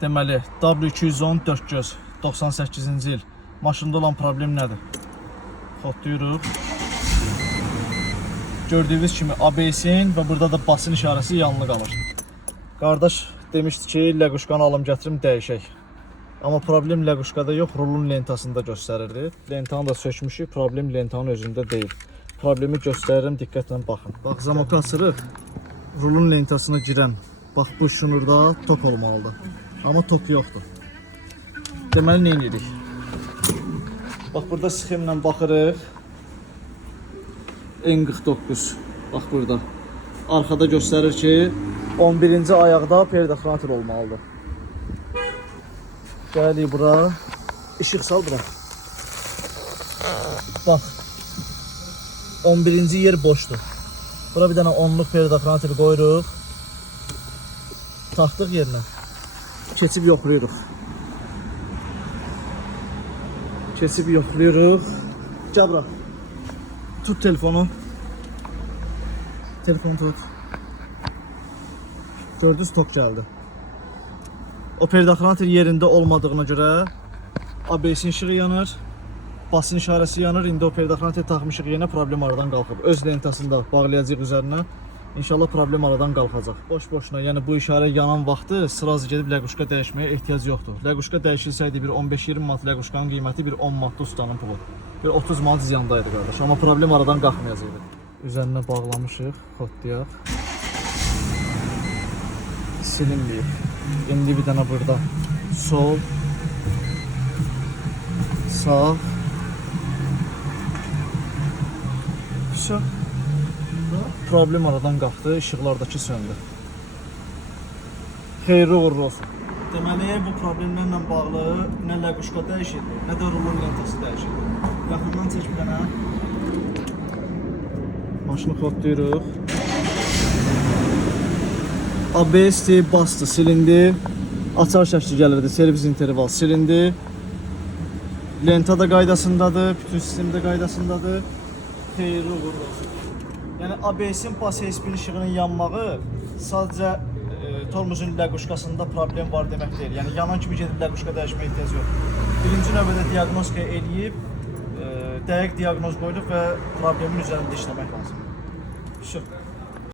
Deməli, W210 4göz 98-ci il. Maşında olan problem nədir? Xodlayırıq. Gördüyünüz kimi ABS-in və burada da basın işarəsi yanlı qalır. Qardaş demişdi ki, ləquşkanı alım gətirim dəyişək. Amma problem ləquşkada yox, rulun lentasında göstərirdi. Lentanı da sökmüşük, problem lentanın özündə deyil. Problemi göstərirəm, diqqətlə baxın. Bax, zamoku açırıq, rulun lentasına girən. Bax, bu şunurda tok olmalıdır. Amma tok yoxdur. Deməli, nə edirik? Bax, burada sxemlə baxırıq. N49. Bax, burada. Arxada göstərir ki, 11-ci ayaqda perdaxrantel olmalıdır. Gəlik bura. İşıq sal bura. Bax. 11-ci yer boşdur. Bura bir dənə 10-luq perdaxrantel qoyuruq. Taxdıq yerinə. Keçib yoxlayırıq. Keçib yoxlayırıq. Gəl bura. Tut telefonu. Telefonu tut. Gördünüz, tok gəldi. O perdaxrantel yerində olmadığına görə ABS-in işığı yanır, basın işarəsi yanır. İndi o perdaxrantel taxmışıq yenə, problem aradan qalxıb. Öz lentasını da bağlayacaq üzərinə. İnşallah problem aradan qalxacaq. Boş-boşuna, yəni bu işarə yanan vaxtı sırazı gedib ləquşka dəyişməyə ehtiyac yoxdur. Ləquşka dəyişilsəydi bir 15-20 manat ləquşkanın qiyməti bir 10 manatda ustanın pulu. Bir 30 manat ziyandaydı qardaş. Amma problem aradan qalxmayacaqdı. Üzərinə bağlamışıq, xodlayaq. Silinməyib. İndi bir dənə burada sol, sağ. Все. Problem aradan qalxdı, işıqlardakı söndü. Xeyirli uğurlu olsun. Deməli, bu problemlərlə bağlı nə ləquşka dəyişildi, nə də rulun lentası dəyişildi. Yaxından çək bir dənə. Maşını xodlayırıq. ABS bastı, silindi. Açar şəkli gəlirdi, servis interval silindi. Lenta da qaydasındadır, bütün sistem də qaydasındadır. Xeyirli uğurlu olsun. Yəni ABS-in bas HSP işığının yanmağı sadəcə tormozun ləquşkasında problem var demək deyil. Yəni yanan kimi gedib ləquşka dəyişməyə ehtiyac yoxdur. Birinci növbədə diaqnostika eləyib, dəqiq diaqnoz qoyduq və problemin üzərində işləmək lazımdır.